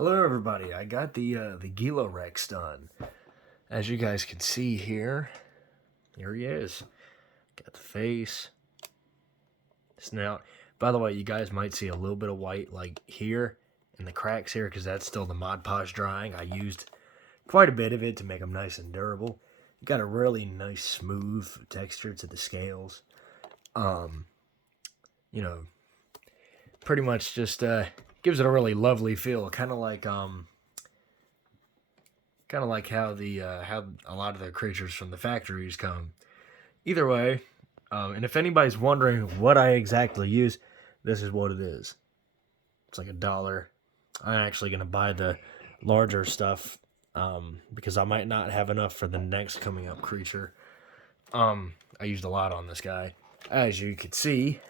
Hello everybody, I got the Gila Rex done. As you guys can see here he is. Got the face, snout. By the way, you guys might see a little bit of white like here in the cracks here because that's still the Mod Podge drying. I used quite a bit of it to make them nice and durable. Got a really nice smooth texture to the scales. You know, pretty much just gives it a really lovely feel, kind of like how how a lot of the creatures from the factories come. Either way, and if anybody's wondering what I exactly use, this is what it is. It's like $1. I'm actually gonna buy the larger stuff because I might not have enough for the next coming up creature. I used a lot on this guy, as you can see.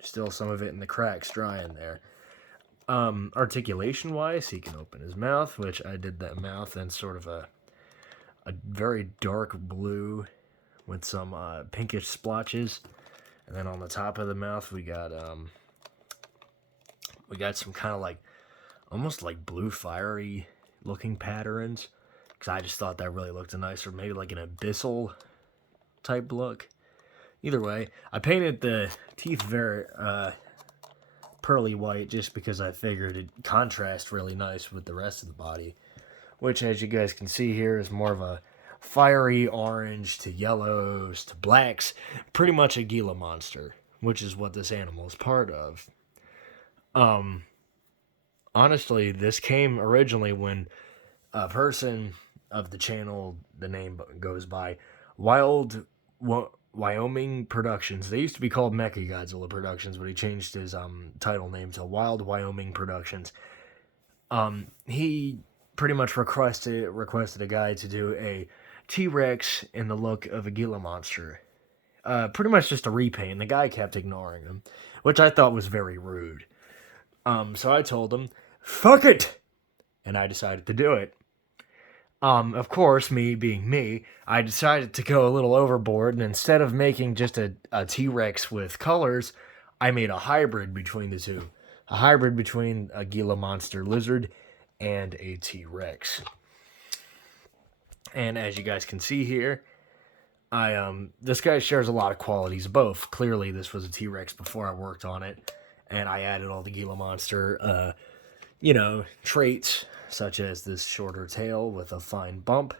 Still some of it in the cracks drying there. Articulation wise, he can open his mouth, which I did that mouth in sort of a very dark blue with some pinkish splotches, and then on the top of the mouth we got some kind of like almost like blue fiery looking patterns, because I just thought that really looked nicer, maybe like an abyssal type look. Either way, I painted the teeth very pearly white just because I figured it contrast really nice with the rest of the body, which, as you guys can see here, is more of a fiery orange to yellows to blacks, pretty much a Gila monster, which is what this animal is part of. Honestly, this came originally when a person of the channel, the name goes by Wyoming Productions. They used to be called Mecha Godzilla Productions, but he changed his title name to Wild Wyoming Productions. He pretty much requested a guy to do a T-Rex in the look of a Gila monster. Pretty much just a repaint, and the guy kept ignoring him, which I thought was very rude. So I told him, fuck it! And I decided to do it. Of course, me being me, I decided to go a little overboard, and instead of making just a T-Rex with colors, I made a hybrid between the two. A hybrid between a Gila monster lizard and a T-Rex. And as you guys can see here, this guy shares a lot of qualities of both. Clearly, this was a T-Rex before I worked on it, and I added all the Gila monster, traits, such as this shorter tail with a fine bump,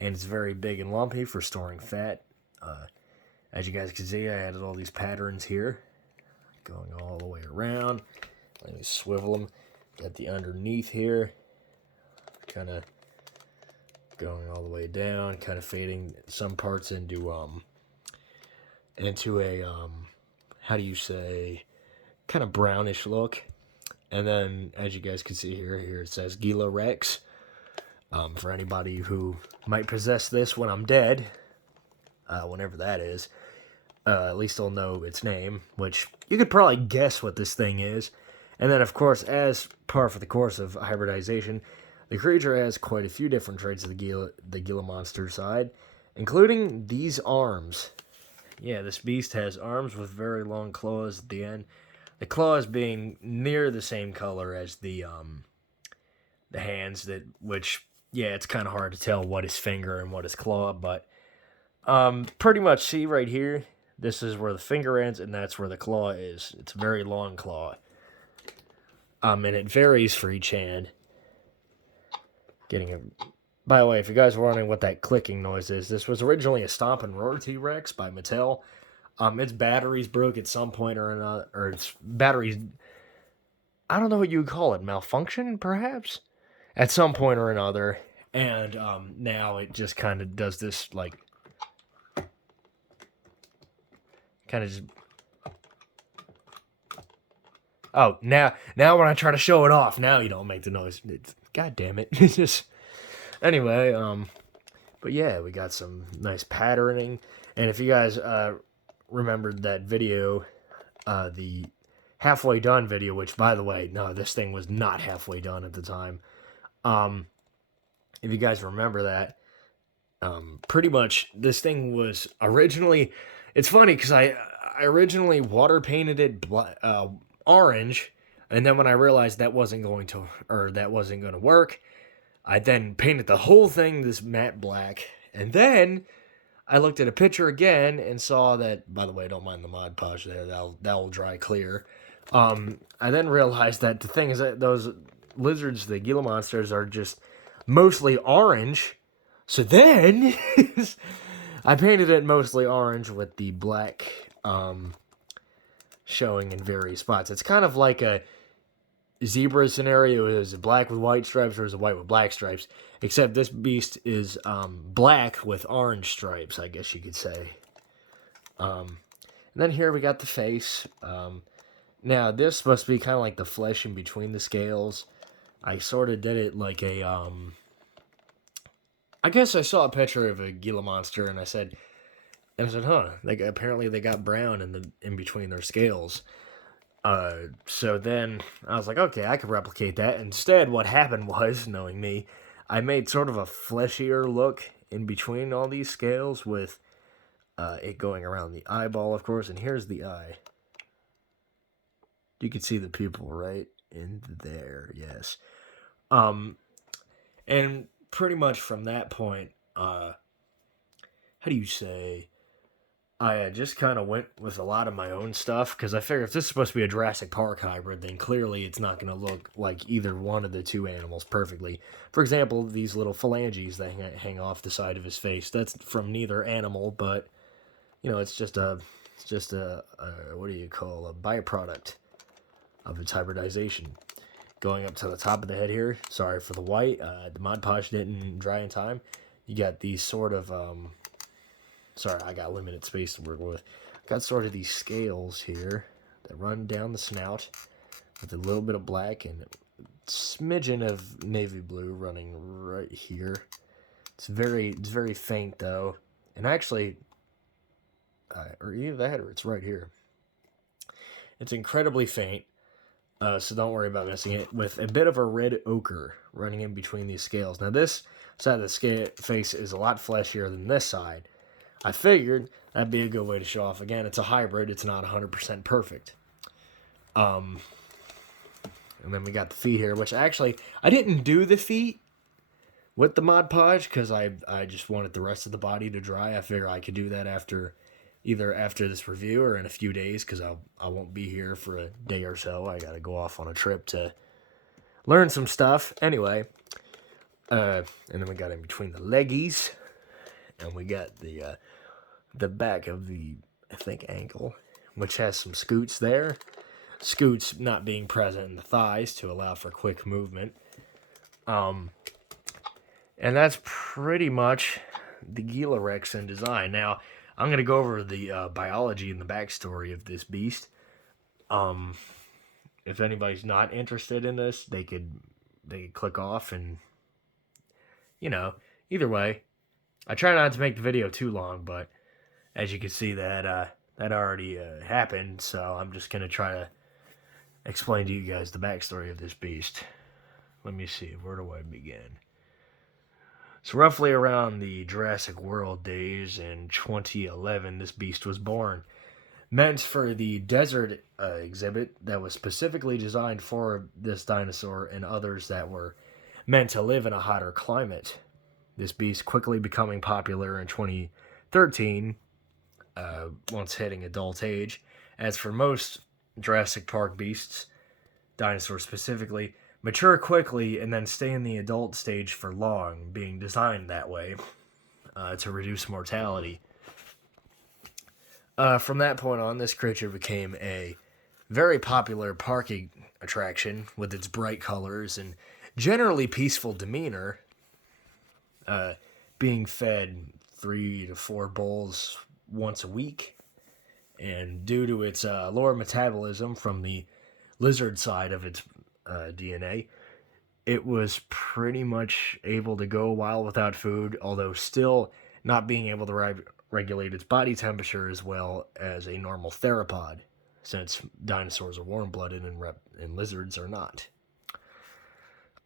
and it's very big and lumpy for storing fat. As you guys can see, I added all these patterns here, going all the way around. Let me swivel them. Got the underneath here, kind of going all the way down, kind of fading some parts into a how do you say, kind of brownish look. And then, as you guys can see here it says Gila Rex. For anybody who might possess this when I'm dead, whenever that is, at least they'll know its name, which you could probably guess what this thing is. And then, of course, as par for the course of hybridization, the creature has quite a few different traits of the Gila monster side, including these arms. Yeah, this beast has arms with very long claws at the end. The claws being near the same color as the hands, which it's kind of hard to tell what is finger and what is claw, but pretty much see right here, this is where the finger ends and that's where the claw is. It's a very long claw. And it varies for each hand. By the way, if you guys were wondering what that clicking noise is, this was originally a Stomp and Roar T-Rex by Mattel. Its batteries broke at some point or another, or its batteries, I don't know what you would call it, malfunction, perhaps? At some point or another, and now it just kind of does this, like, kind of just... Oh, now when I try to show it off, now you don't make the noise. God damn it. It's just... Anyway, but yeah, we got some nice patterning, and if you guys... remembered that video, the halfway done video, which, by the way, no, this thing was not halfway done at the time. If you guys remember that, pretty much this thing was originally, it's funny because I originally water painted it orange, And then when I realized that wasn't going to work, I then painted the whole thing this matte black. And then I looked at a picture again and saw that, by the way, don't mind the Mod Podge there, that'll dry clear. I then realized that the thing is that those lizards, the Gila monsters, are just mostly orange. So then I painted it mostly orange with the black showing in various spots. It's kind of like a zebra scenario. Is it black with white stripes or is it white with black stripes? Except this beast is black with orange stripes, I guess you could say. And then here we got the face. Now this must be kind of like the flesh in between the scales. I sort of did it like a I guess I saw a picture of a Gila monster and I said, huh, apparently they got brown in between their scales. So then I was like, okay, I could replicate that. Instead, what happened was, knowing me, I made sort of a fleshier look in between all these scales with it going around the eyeball, of course, and here's the eye. You can see the pupil right in there, yes. And pretty much from that point, how do you say, I just kind of went with a lot of my own stuff, because I figure if this is supposed to be a Jurassic Park hybrid, then clearly it's not going to look like either one of the two animals perfectly. For example, these little phalanges that hang off the side of his face, that's from neither animal, but, it's just a what do you call, a byproduct of its hybridization. Going up to the top of the head here, sorry for the white, the Mod Podge didn't dry in time. You got these sort of, sorry, I got limited space to work with. Got sort of these scales here that run down the snout with a little bit of black and a smidgen of navy blue running right here. It's very faint though, and actually, or either that or it's right here. It's incredibly faint. So don't worry about missing it, with a bit of a red ochre running in between these scales. Now this side of the face is a lot fleshier than this side. I figured that'd be a good way to show off. Again, it's a hybrid. It's not 100% perfect. And then we got the feet here, which actually, I didn't do the feet with the Mod Podge because I just wanted the rest of the body to dry. I figure I could do that either after this review or in a few days, because I won't be here for a day or so. I got to go off on a trip to learn some stuff. Anyway, and then we got in between the leggies, and we got the back of the, I think, ankle, which has some scoots there. Scoots not being present in the thighs to allow for quick movement. And that's pretty much the Gila Rex in design. Now, I'm going to go over the biology and the backstory of this beast. If anybody's not interested in this, they could click off and, either way. I try not to make the video too long, but as you can see, that already happened, so I'm just going to try to explain to you guys the backstory of this beast. Let me see, where do I begin? So roughly around the Jurassic World days in 2011, this beast was born. Meant for the desert exhibit that was specifically designed for this dinosaur and others that were meant to live in a hotter climate. This beast quickly becoming popular in 2013, once hitting adult age. As for most Jurassic Park beasts, dinosaurs specifically, mature quickly and then stay in the adult stage for long, being designed that way to reduce mortality. From that point on, this creature became a very popular parking attraction with its bright colors and generally peaceful demeanor, being fed 3 to 4 bowls once a week. And due to its lower metabolism from the lizard side of its DNA, it was pretty much able to go a while without food, although still not being able to regulate its body temperature as well as a normal theropod, since dinosaurs are warm-blooded and lizards are not.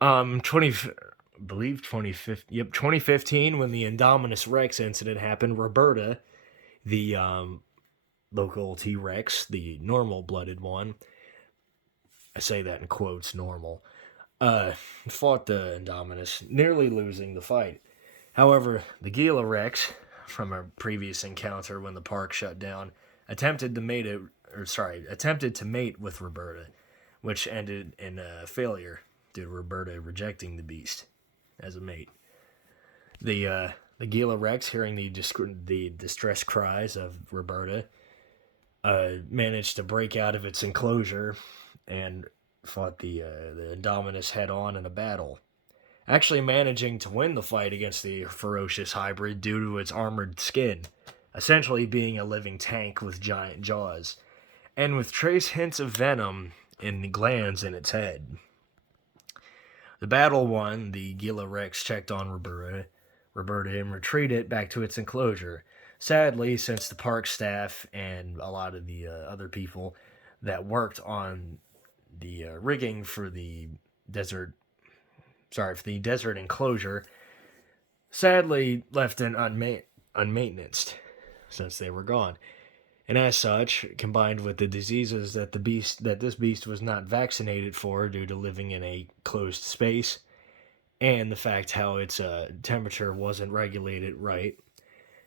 2015, when the Indominus Rex incident happened, Roberta, the local T-Rex, the normal-blooded one, I say that in quotes, normal, fought the Indominus, nearly losing the fight. However, the Gila Rex, from a previous encounter when the park shut down, attempted to mate with Roberta, which ended in a failure due to Roberta rejecting the beast as a mate. The Gila Rex, hearing the distress cries of Roberta, managed to break out of its enclosure and fought the Indominus head on in a battle, actually managing to win the fight against the ferocious hybrid due to its armored skin, essentially being a living tank with giant jaws, and with trace hints of venom in the glands in its head. The battle won, the Gila Rex checked on Roberta and retreated back to its enclosure. Sadly, since the park staff and a lot of the other people that worked on the rigging for the desert enclosure, sadly left it unmaintenanced since they were gone. And as such, combined with the diseases that this beast was not vaccinated for due to living in a closed space, and the fact how its temperature wasn't regulated right,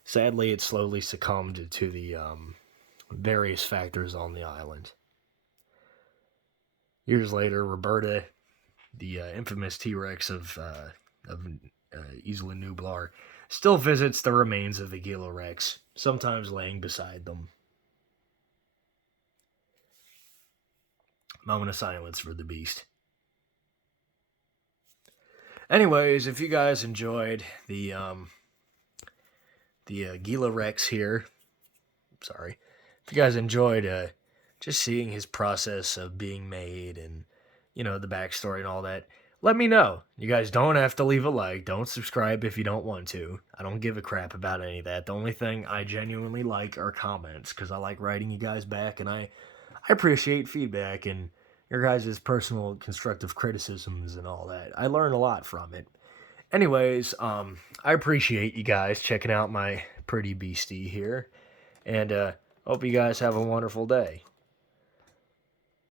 sadly it slowly succumbed to the various factors on the island. Years later, Roberta, the infamous T-Rex of Isla Nublar, still visits the remains of the Gila Rex, sometimes laying beside them. Moment of silence for the beast. Anyways, if you guys enjoyed the Gila Rex here, if you guys enjoyed just seeing his process of being made and, the backstory and all that, let me know. You guys don't have to leave a like. Don't subscribe if you don't want to. I don't give a crap about any of that. The only thing I genuinely like are comments, because I like writing you guys back, and I appreciate feedback and your guys' personal constructive criticisms and all that. I learn a lot from it. Anyways, I appreciate you guys checking out my pretty beastie here, and hope you guys have a wonderful day.